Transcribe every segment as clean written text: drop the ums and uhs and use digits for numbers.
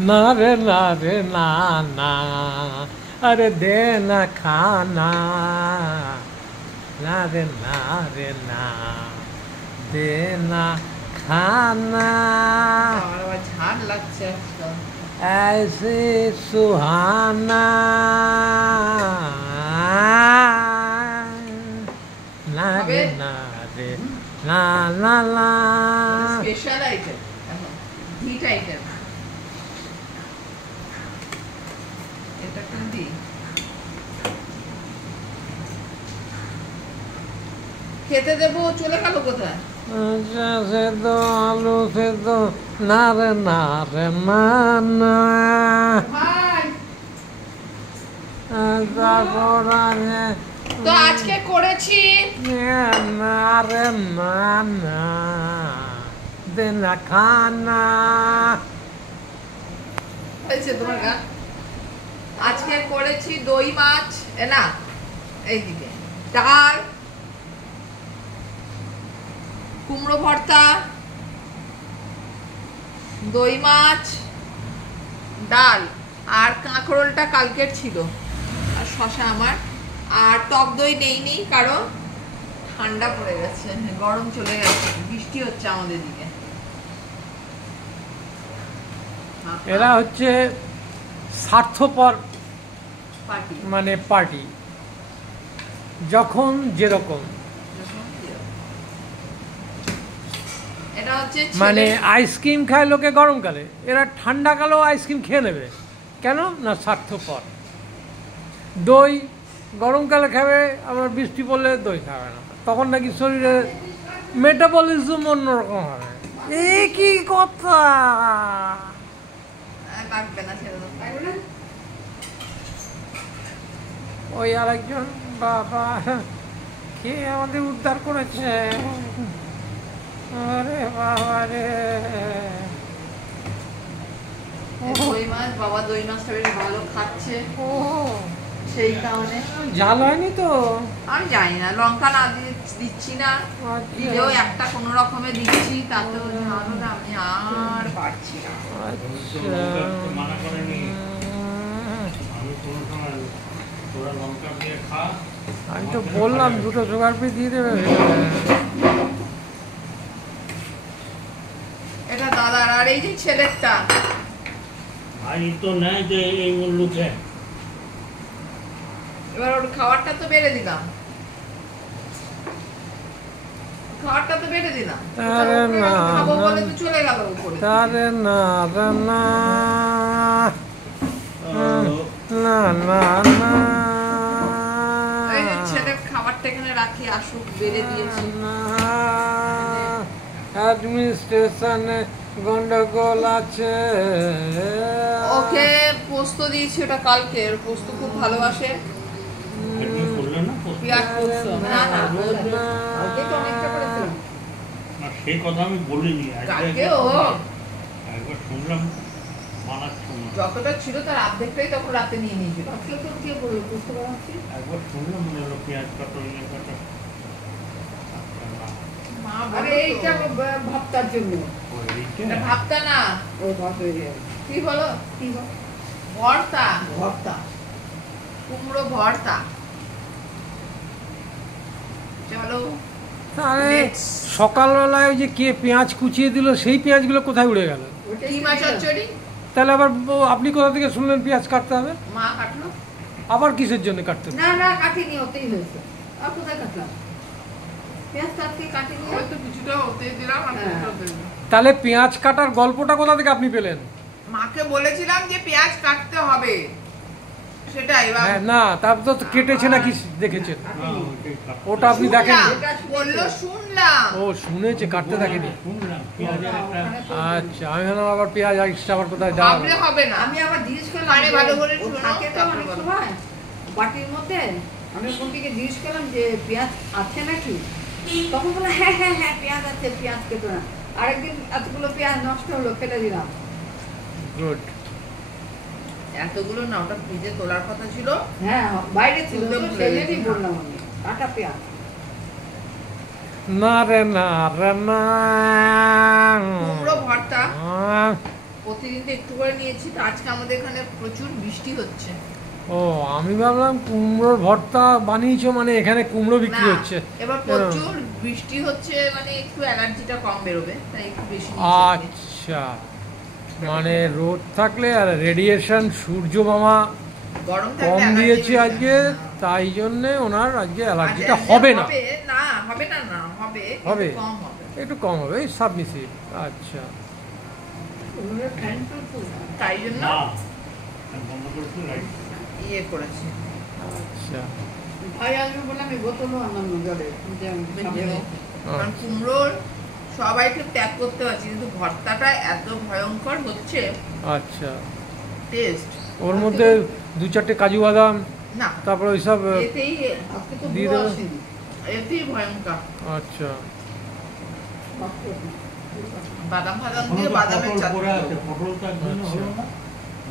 ना रे ना ना, अरे दे ना खाना, ना रे ना, दे ना खाना, আমার আবার ঝাল লাগছে একদম। ऐसे सुहाना, ना হবে? रे ना रे, ला ला ला। স্পেশাল আইটেম এখন, হিট আইটেম। এটা কোন দি? খেতে দেবো, চলে গেল কোথায়? সেদ্ধ আলু সেদ্ধ, না রে না রে না না। ভাই, তারপর আছে তো আজকে করেছি না রে না না, দে না খানা। হয়েছে তোমার গান। আজকে করেছি দই মাছ, এ না এইদিকে ডাল, কুমড়ো ভর্তা, দই মাছ, ডাল, আর কাঁকরোলটা কালকের ছিল, আর শশা আমার, আর টক দই নেই কারণ ঠান্ডা পড়ে গেছে, গরম চলে গেছে, বৃষ্টি হচ্ছে আমাদের দিকে। এরা হচ্ছে স্বার্থপর পার্টি মানে পার্টি, যখন যেরকম, এটা হচ্ছে মানে আইসক্রিম খায় লোকে গরমকালে, এরা ঠান্ডাকালেও আইসক্রিম খেয়ে নেবে। কেন না? স্বার্থপর। দই গরমকালে খাবে, আবার বৃষ্টি পড়লে দই খাবে না, তখন নাকি শরীরে মেটাবলিজম অন্যরকম হবে। এ কি কথা! লাগবে না, ছেড়ে দাও। ওই আরেকজন বাবা কে আমাদের উদ্ধার করেছে, আরে বাবা রে। দই মাছ, বাবা দই মাছটা বেশ ভালো খাচ্ছে, ও সেই কারণে। ঝাল হয়নি তো? আমি জানি না, লঙ্কা না দিচ্ছি না, আচ্ছা। দিলেও একটা কোনো রকমে দিচ্ছি, তাতেও ঝাল হলে আমি আর পারছি না। আমি তো বললাম দুটো সুগার ফ্রি দিয়ে দেবে। এটা দাদার, আর এই যে ছেলেরটা, ভাই তো নেই যে এই মুল্লুকে। এবার ওর খাবারটা তো বেড়ে দিলাম, খাবারটা তো বেড়ে দিলাম, আরে না, খাবো বলে তো চলে গেল উপরে। তারে না রে না না না না। এই যে ছেলের খাবারটা এখানে রাখি, আসুক, বেড়ে দিয়েছি। অ্যাডমিনিস্ট্রেশনে গন্ডগোল আছে। ওকে পোস্ত দিয়েছি, ওটা কালকে, ওর পোস্ত খুব ভালোবাসে, আপনি করলেন না পোস্ত? পেঁয়াজ পোস্ত। না না, কালকে তো অনেকটা করেছিলাম। না, সেই কথা আমি বলিনি। কালকে ও একবার শুনলাম বানাচ্ছ না। যতটা ছিল তার অর্ধেকটাই তখন রাতে নিয়ে নিয়েছিল। আজকে তো কে বললো পোস্ত বানাচ্ছি? একবার শুনলাম মনে হলো পেঁয়াজ কাটো ইয়ে কাটো। মা আরে এইটা ভাবতার জন্য, এটা ভাবতা না, ও ভাত হয়ে যায়। কি বলো, কি বল? ভর্তা, ভর্তা। কুমড়ো ভর্তা। চলো আরে next। সকালবেলায় ওই যে কে পেঁয়াজ কুচিয়ে দিল, সেই পেঁয়াজগুলো কোথায় উড়ে গেল? ওটাই কি তো মাছ এটা। চচ্চড়ি? তাহলে আবার আপনি কোথা থেকে শুনলেন পেঁয়াজ কাটতে হবে? মা কাটলো। আবার কিসের জন্য কাটতে হবে? না না, কাটিনি, ওতেই হয়েছে। আর কোথায় কাটলাম? পেঁয়াজ কাটতে কাটিনি। ওই তো কিছুটা হতে দিলাম, আর হ্যাঁ। কিছুটা হতে দিলাম। তাহলে পেঁয়াজ কাটার গল্পটা কোথা থেকে আপনি পেলেন? মাকে বলেছিলাম যে পেঁয়াজ কাটতে হবে, সেটাই। এবার হ্যাঁ, না তারপর তো কেটেছে নাকি দেখেছেন? ওটা আপনি শুনলাম, দেখেননি? বললো শুনলাম। ও শুনেছে, কাটতে দেখেনি। শুনলাম পেঁয়াজের একটা আচ্ছা, আমি ভাবলাম আবার পেঁয়াজ এক্সট্রা আবার কোথায় যাওয়া ভাবলে হবে না। আমি আবার জিজ্ঞেস করলাম, কানে ভালো করে ও শোনো, থাকে তো তারপরে অনেক বলো। সময় বাটির মধ্যে। আমি বোনটিকে জিজ্ঞেস করলাম যে পেঁয়াজ আছে নাকি, তখন বললো হ্যাঁ হ্যাঁ হ্যাঁ পেঁয়াজ আছে, পেঁয়াজ কেটো না। আরেকদিন এতগুলো পেঁয়াজ নষ্ট হলো, ফেলে দিলাম। গুড। এতগুলো না, ওটা ফ্রিজে তোলার কথা ছিল। হ্যাঁ বাইরে ছিল, তুলতে তো ভুলে সেই গেছি। জন্যই বললাম আমি কাটা পেঁয়াজ। না রে না রে না। কুমড়ো ভর্তা, আহ, প্রথম প্রতিদিন তো একটু করে নিয়েছি, তো আজকে আমাদের এখানে প্রচুর বৃষ্টি হচ্ছে। ও আমি ভাবলাম কুমড়োর ভর্তা বানিয়েছো মানে এখানে কুমড়ো বিক্রি না, হচ্ছে। এবার প্রচুর বৃষ্টি হচ্ছে, মানে একটু অ্যালার্জিটা কম বেরোবে, তাই একটু বেশি নিয়েছি আজকে। আচ্ছা, মানে রোদ থাকলে আর রেডিয়েশন সূর্য মামা গরম কম থাকলে allergy দিয়েছে বেড়ে আজকে, যায়। তাই জন্যে ওনার আজকে অ্যালার্জিটা আচ্ছা, হবে না। না হবে না, না হবে, হবে? কিন্তু কম হবে। একটু কম হবে, সাবমিসিভ। আচ্ছা ওগুলো ফ্যান তো খুব। তাই জন্য না বন্ধ করছি লাইট। ইয়ে করেছি। আচ্ছা ভাই আসবে বলে আমি বোতলও আনলাম না জলে, যে আমি সামনে কারণ কুমড়োর সবাই তো ত্যাগ করতে পারছি, কিন্তু ভর্তাটা এত ভয়ঙ্কর হচ্ছে আচ্ছা, টেস্ট। ওর মধ্যে 2-4টে কাজু বাদাম, না, তারপর ওইসব এতেই আজকে তো দিয়ে বুড়ো দেবে? আসেনি। এতেই ভয়ঙ্কর। আচ্ছা মাত্র। বাদাম ফাদাম এখনো দিয়ে তো বাদামের পটল চাটনি পড়ে আছে, দেবো। পটলটা একদিনও আচ্ছা। হলো না।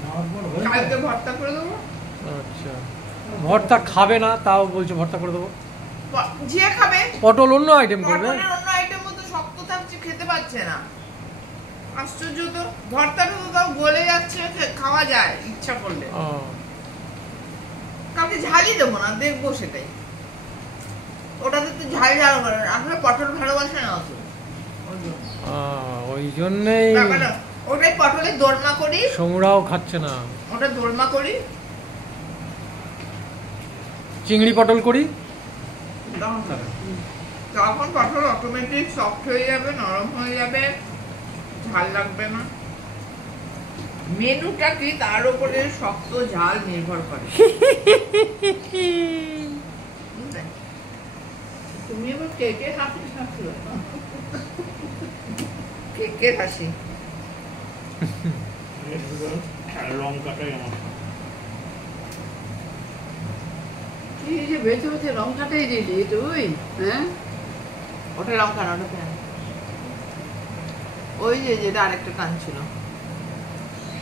নেওয়ার পর হয়ে কালকে যাবে। ভর্তা করে দেবো। আচ্ছা, ভর্তা খাবে না তাও বলছো ভর্তা করে দেবো। যে খাবে পটল অন্য আইটেম করবে। পটলের অন্য আইটেম মতো শক্ত থাকছে, খেতে পাচ্ছে না। আশ্চর্য তো, ভর্তাটা তো তাও গলে যাচ্ছে, খাওয়া যায় ইচ্ছা করলে। ও, কাউকে ঝালই দেবো না, দেখবো সেটাই। ওটাতে তো ঝাল ঝাল করে না। আসলে পটল ভালোবাসে না অত, ওই জন্য। ওই জন্যেই ব্যাপারটা ওটাই, পটলের দোরমা করি, সমুরাও খাচ্ছে না। ওটা দোরমা করি, চিংড়ি পটল করি। তখন খাবে। তখন পটল অটোমেটিক সফট হয়ে যাবে, নরম হয়ে যাবে, ঝাল লাগবে না। মেনুটা কি তার উপরে শক্ত ঝাল নির্ভর করে। বুঝলে? তুমি এবার কেকে হাসি খাচ্ছিল। কে হাসি? আর লঙ্কাটাই আমার কি যে বেঁচে বেঁচে লঙ্কাটাই দিলি তুই, হ্যাঁ? ওটা লঙ্কা না, ওটা পেঁয়াজ। ওই যে যেটা আরেকটা কান ছিল,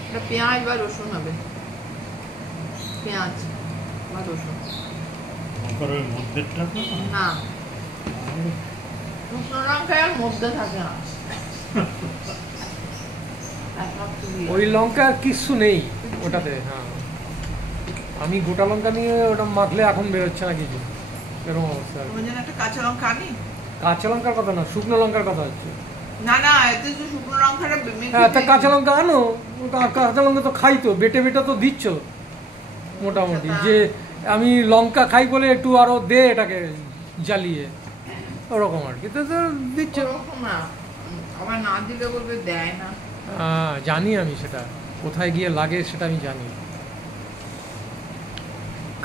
এটা পেঁয়াজ বা রসুন হবে। পেঁয়াজ বা রসুন। লঙ্কার ওই মধ্যেরটা তো না। না, আর শুকনো লঙ্কায় আর মধ্যে থাকে না। ওই লঙ্কা আর কিচ্ছু নেই ওটাতে। হ্যাঁ, আমি গোটা লঙ্কা নিয়ে ওটা মাখলে এখন বেরোচ্ছে না কিছু, এরকম অবস্থা আর কি। তোমার জন্য একটা কাঁচা লঙ্কা আনি? কাঁচা লঙ্কার কথা না, শুকনো লঙ্কার কথা হচ্ছে। না না, এতে তো শুকনো লঙ্কাটা হ্যাঁ, তা কাঁচা লঙ্কা আনো। কাঁচা লঙ্কা তো খাই তো, বেটে বেটে তো দিচ্ছ মোটামুটি। যে আমি লঙ্কা খাই বলে একটু আরো দে এটাকে জ্বালিয়ে, ওরকম আর কি। তো দিচ্ছ। ওরকম না, আবার না দিলে বলবে দেয় না। জানি আমি সেটা কোথায় গিয়ে লাগে, সেটা আমি জানি।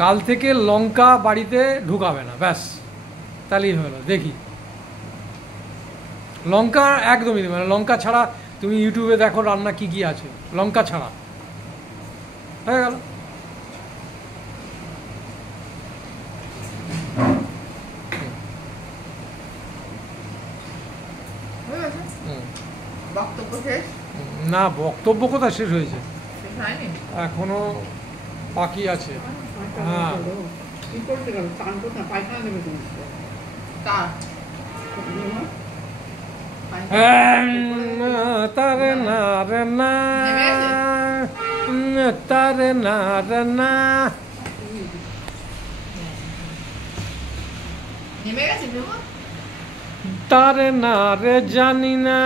কাল থেকে লঙ্কা বাড়িতে ঢুকাবে না, ব্যাস তাহলেই হলো। দেখি, লঙ্কা একদমই দেবে না। লঙ্কা ছাড়া তুমি ইউটিউবে দেখো রান্না কি কি আছে, লঙ্কা ছাড়া হয়ে গেল। হয়ে গেছে? হুম। বক্তব্য শেষ? না, বক্তব্য কোথায় শেষ হয়েছে, শেষ হয়নি? এখনো বাকি আছে। হ্যাঁ। কি করতে গেল? চান করতে না, পায়খানা দেবে তুমি। কার? তারে না রে না, তারে না রে না। নেমে গেছে বিমল? তারে না রে জানি না,